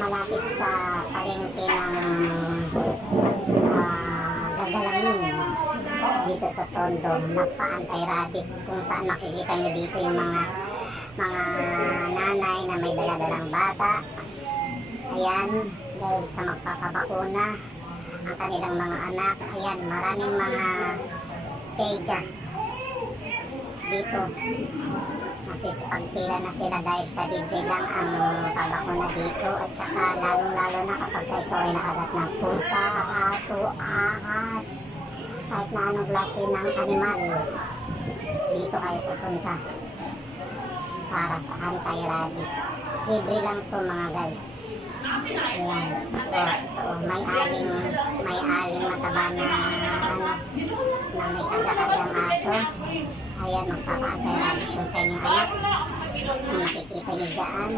malapit sa palengke ng gagalangin dito sa Tondo, nagpa-anti-rabies, kung saan makikita nyo dito yung mga nanay na may daladalang bata. Ayan, dahil sa magpapabakuna ang kanilang mga anak. Ayan, maraming mga pager dito. Magsisipagpila na sila dahil sa libre lang ang pabakuna dito. At saka lalong-lalo na kapag ikaw ay nakagat ng pusa, aso, ahas, kahit na anong klase ng animal, dito kayo pupunta para sa anti-rabies. Libre lang to mga guys. Ayan. May aling mataba na na may kagakagang aso. Ayan, magpapa-anti-rabies yung kanyang anak. Nakikita nyo dyan.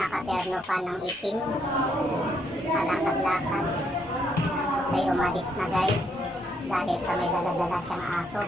Nakaterno pa ng itim. Kalakad-lakad. Sa'y umalis na guys. Dahil sa may daladala siyang aso.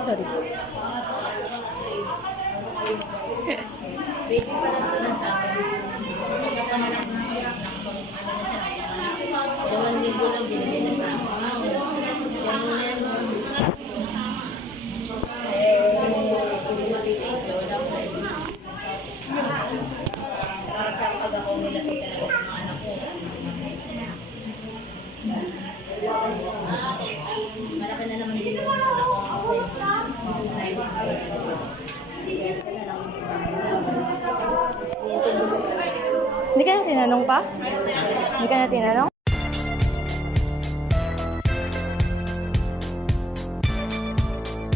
Sorry. Pwede pa lang ito na sa akin. Nagkakahanap na hirap na kapag ano na siya. 2,000 lang binigay na sa akin. Yan mo na yan mo. Kung matitiis ka, wala ko rin. Para sa pag ako nilapit talaga ng mga anak ko. Malaki na naman din ang anak ko kasi 19. Hindi ka na tinanong pa? Hindi ka na tinanong?